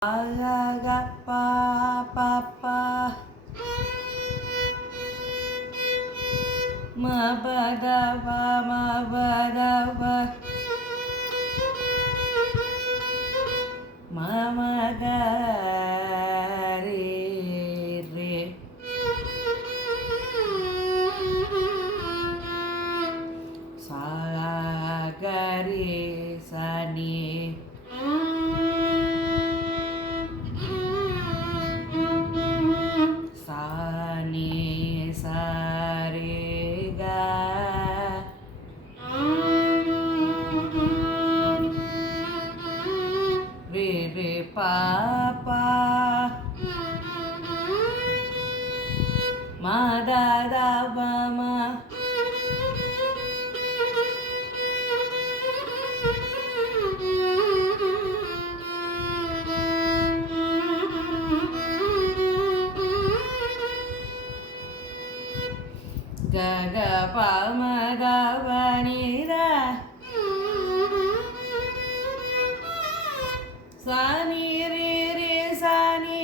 Aga pa pa pa ma ba da ba ma ba da ba ma ma ga re re sa ga re sa ni pa pa ma da da ba ma ga ga pa ma da ba ni da sa ni re re sa ni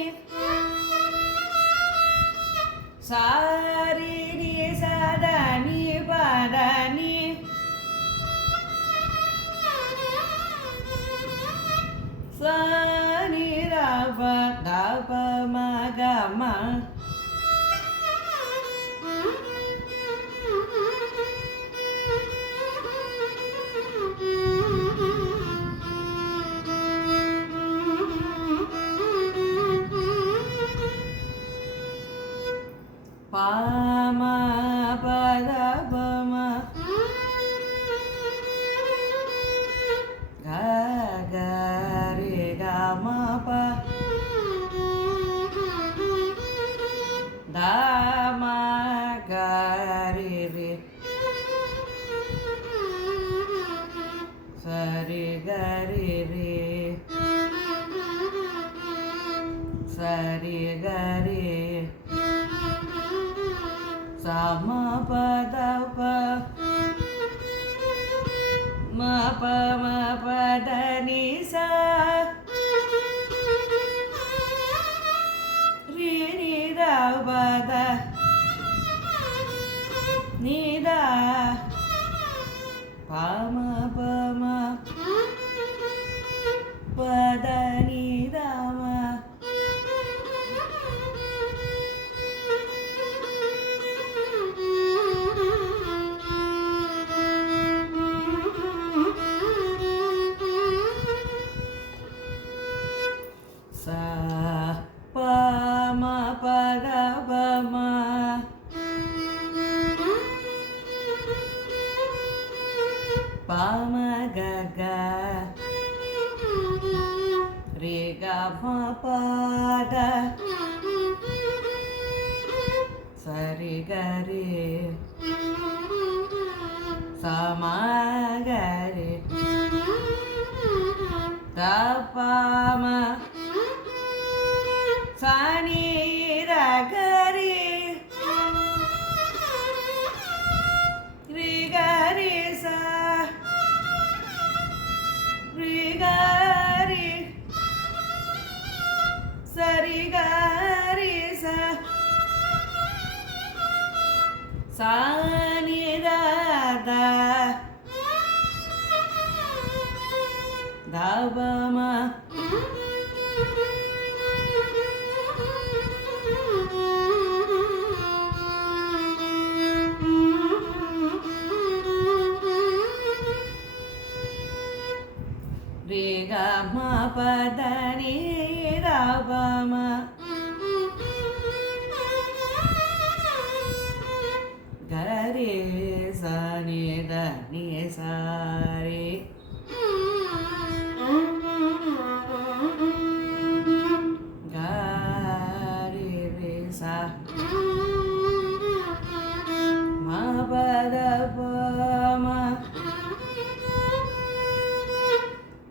sa re ni sa da ni pa da ni sa ni da pa ma ga ma pa ma pa da pa ma ga ga re ga ma pa da ma ga re re sa re ga re re sa re ga re sa ma pa da pa ma pa da ni sa re ni da pa da ni da pa ma pa da ni da ma sa pa ma pa da pa ma pa ma ga ga re ga ma pa da sa re ga re sa ma ga re da pa ma sa ni da ga re re ga re sa re ga re sa re ga re sa ni da da da ba ma re ga ma pa da ni da pa ma ga re sa ni da ni sa re ga re re sa ma pa da pa ma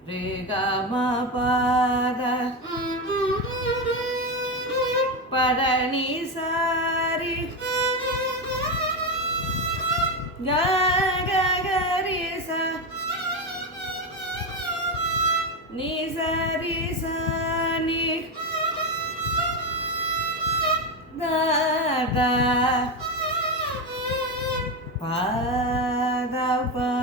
re ga ma pa da pa da ni sa re ga ga ga re sa நீ சரி சாணி தாதா பாத பா